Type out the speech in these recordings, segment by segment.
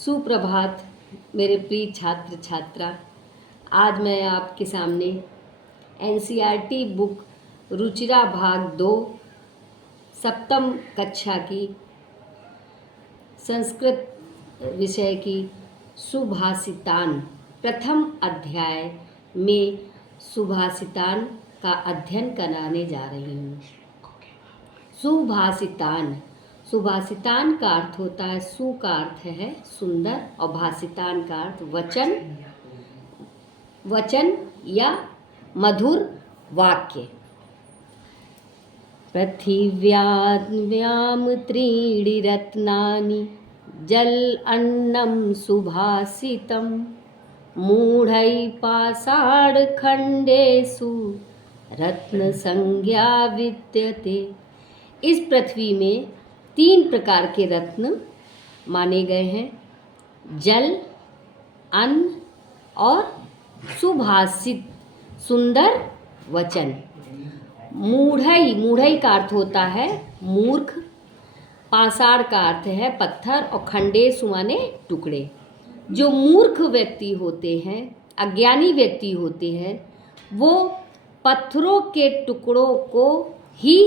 सुप्रभात मेरे प्रिय छात्र छात्रा। आज मैं आपके सामने एनसीईआरटी बुक रुचिरा भाग 2 सप्तम कक्षा की संस्कृत विषय की सुभाषितान प्रथम अध्याय में सुभाषितान का अध्ययन कराने जा रही हूँ। सुभाषितान सुभाषितान का अर्थ होता है, सु का अर्थ है सुंदर और भाषितान का अर्थ वचन या मधुर वाक्य। पृथिव्यां त्रीणि रत्नानि जल अन्नं सुभाषितं मूढ़ै पाषाण खंडेषु रत्न संज्ञा विद्यते। इस पृथ्वी में 3 प्रकार के रत्न माने गए हैं, जल, अन्न और सुभाषित सुंदर वचन। मूढ़ई का अर्थ होता है मूर्ख, पाषाण का अर्थ है पत्थर और खंडेशु माने टुकड़े। जो मूर्ख व्यक्ति होते हैं, अज्ञानी व्यक्ति होते हैं, वो पत्थरों के टुकड़ों को ही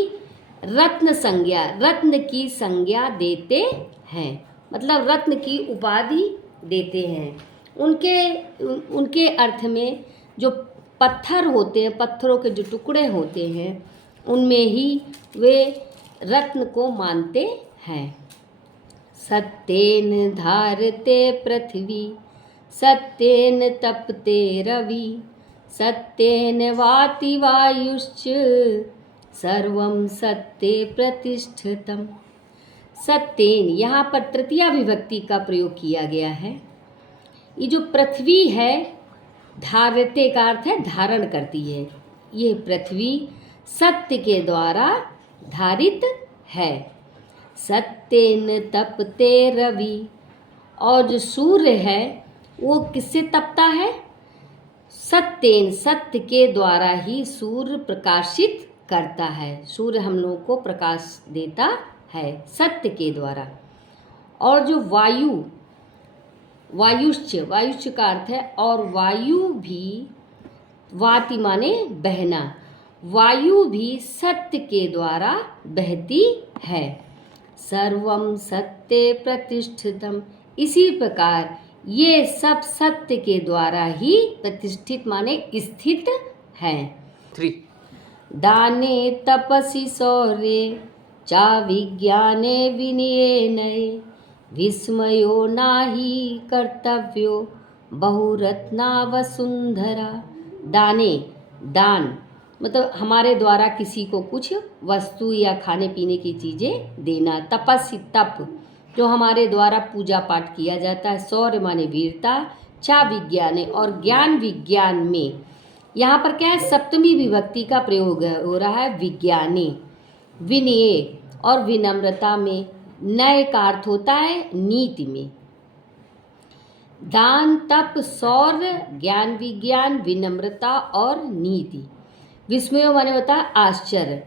रत्न की संज्ञा देते हैं, मतलब रत्न की उपाधि देते हैं। उनके अर्थ में जो पत्थर होते हैं, पत्थरों के जो टुकड़े होते हैं, उनमें ही वे रत्न को मानते हैं। सत्येन धारते पृथ्वी सत्येन तपते रवि सत्येन वाति वायुश्च सर्वं सत्ये प्रतिष्ठितम्। सत्येन यहाँ पर तृतीया विभक्ति का प्रयोग किया गया है। ये जो पृथ्वी है, धारते का अर्थ है धारण करती है। ये पृथ्वी सत्य के द्वारा धारित है। सत्येन तपते रवि, और जो सूर्य है वो किससे तपता है? सत्येन, सत्य के द्वारा ही सूर्य प्रकाशित करता है। सूर्य हम लोगों को प्रकाश देता है सत्य के द्वारा। और जो वायुश्च का अर्थ है, और वायु भी, वाति माने बहना, वायु भी सत्य के द्वारा बहती है। सर्वं सत्ये प्रतिष्ठितम्। इसी प्रकार ये सब सत्य के द्वारा ही प्रतिष्ठित माने स्थित है। 3 दाने तपसि शौर्ये चा विज्ञाने विनयेनये विस्मयो नाही कर्तव्यो बहुरत्ना वसुंधरा। दान मतलब हमारे द्वारा किसी को कुछ वस्तु या खाने पीने की चीज़ें देना। तपस्वी तप, जो हमारे द्वारा पूजा पाठ किया जाता है। शौर्य माने वीरता, चा विज्ञाने, और ज्ञान विज्ञान में यहाँ पर क्या है, सप्तमी विभक्ति का प्रयोग हो रहा है। विज्ञाने, विनय और विनम्रता में। नय का अर्थ होता है नीति में। दान, तप, शौर्य, ज्ञान विज्ञान, विनम्रता और नीति। विस्मय माने होता है आश्चर्य।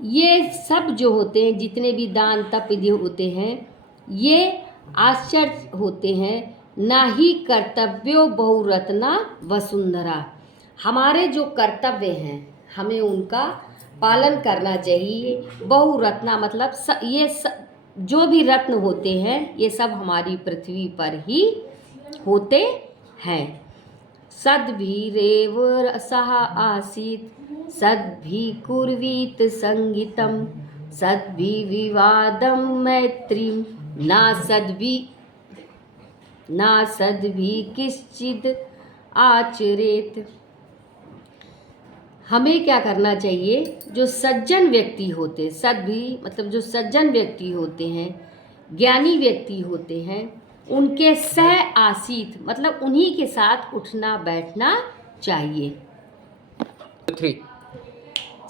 ये सब जो होते हैं, जितने भी दान तप विधि होते हैं, ये आश्चर्य होते हैं। ना ही कर्तव्यो बहुरत्ना वसुंधरा, हमारे जो कर्तव्य हैं हमें उनका पालन करना चाहिए। बहुरत्ना मतलब जो भी रत्न होते हैं ये सब हमारी पृथ्वी पर ही होते हैं। सद्भिरेव सह आसीत् सद्भि कुर्वीत संगीतम सद्भि विवादम मैत्रीम ना सद्भि किश्चिद आचरेत। हमें क्या करना चाहिए? जो सज्जन व्यक्ति होते, सद्भि मतलब जो सज्जन व्यक्ति होते हैं, ज्ञानी व्यक्ति होते हैं, उनके सह आसीत मतलब उन्हीं के साथ उठना बैठना चाहिए। 3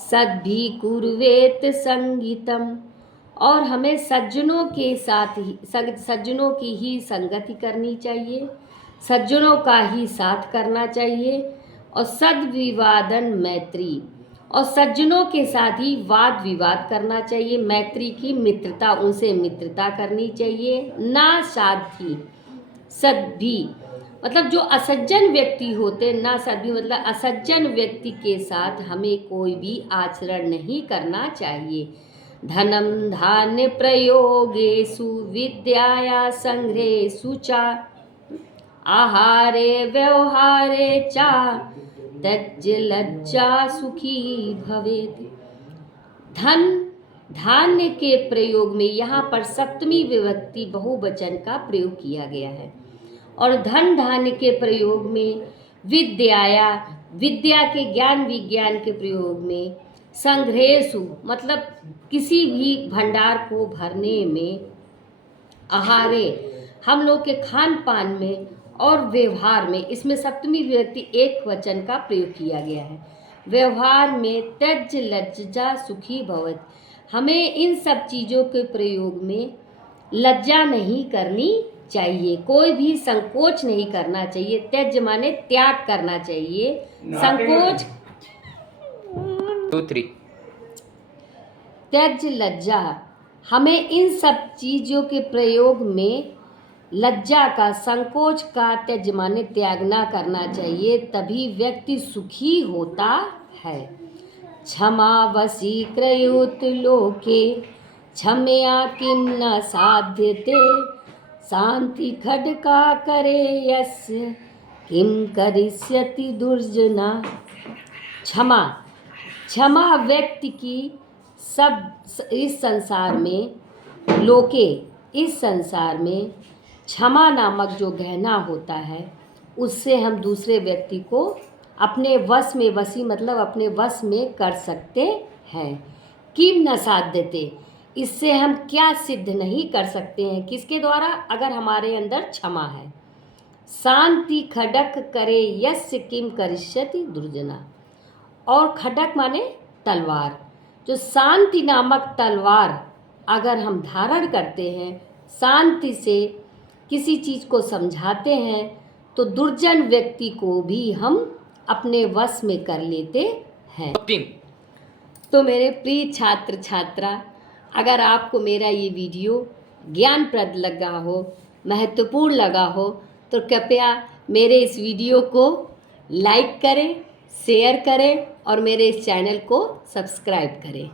सद्भि कुर्वेत संगीतम, और हमें सज्जनों के साथ ही सज्जनों की ही संगति करनी चाहिए, सज्जनों का ही साथ करना चाहिए। और सद्विवादन मैत्री, और सज्जनों के साथ ही वाद विवाद करना चाहिए। मैत्री की मित्रता, उनसे मित्रता करनी चाहिए। ना साधी सद्भी मतलब जो असज्जन व्यक्ति होते, ना सद्भी मतलब असज्जन व्यक्ति के साथ हमें कोई भी आचरण नहीं करना चाहिए। धनम धान्य प्रयोगेषु विद्याया संग्रहेषु च आहारे व्यवहारे च त्यज्य लज्जा सुखी भवेत्। धन धान्य के प्रयोग में यहाँ पर सप्तमी विभक्ति बहुवचन का प्रयोग किया गया है। और धन धान्य के प्रयोग में विद्याया विद्या के ज्ञान विज्ञान के प्रयोग में संग्रहेषु मतलब किसी भी भंडार को भरने में आहारे हम लोग के खान पान में और व्यवहार में इसमें सप्तमी विभक्ति एक वचन का प्रयोग किया गया है। व्यवहार में त्यज्य लज्जा सुखी भवत् हमें इन सब चीज़ों के प्रयोग में लज्जा नहीं करनी चाहिए, कोई भी संकोच नहीं करना चाहिए। त्यज्य माने त्याग करना चाहिए, संकोच 2 3 त्यज्य लज्जा हमें इन सब चीज़ों के प्रयोग में लज्जा का संकोच का त्यज्य माने त्याग ना करना चाहिए, तभी व्यक्ति सुखी होता है। क्षमा वशीकृत लोके क्षमया किम न साध्यते शांति खड्का करे यस्य किम करिष्यति दुर्जना। क्षमा क्षमा व्यक्ति की सब इस संसार में लोके इस संसार में क्षमा नामक जो गहना होता है उससे हम दूसरे व्यक्ति को अपने वश में वशी मतलब अपने वश में कर सकते हैं। किम न साध्यते इससे हम क्या सिद्ध नहीं कर सकते हैं, किसके द्वारा, अगर हमारे अंदर क्षमा है। शांति खडक करे यस्य किम करिष्यति दुर्जना और खडक माने तलवार, जो शांति नामक तलवार अगर हम धारण करते हैं, शांति से किसी चीज़ को समझाते हैं तो दुर्जन व्यक्ति को भी हम अपने वश में कर लेते हैं। तो मेरे प्रिय छात्र छात्रा, अगर आपको मेरा ये वीडियो ज्ञानप्रद लगा हो, महत्वपूर्ण लगा हो, तो कृपया मेरे इस वीडियो को लाइक करें, शेयर करें और मेरे इस चैनल को सब्सक्राइब करें।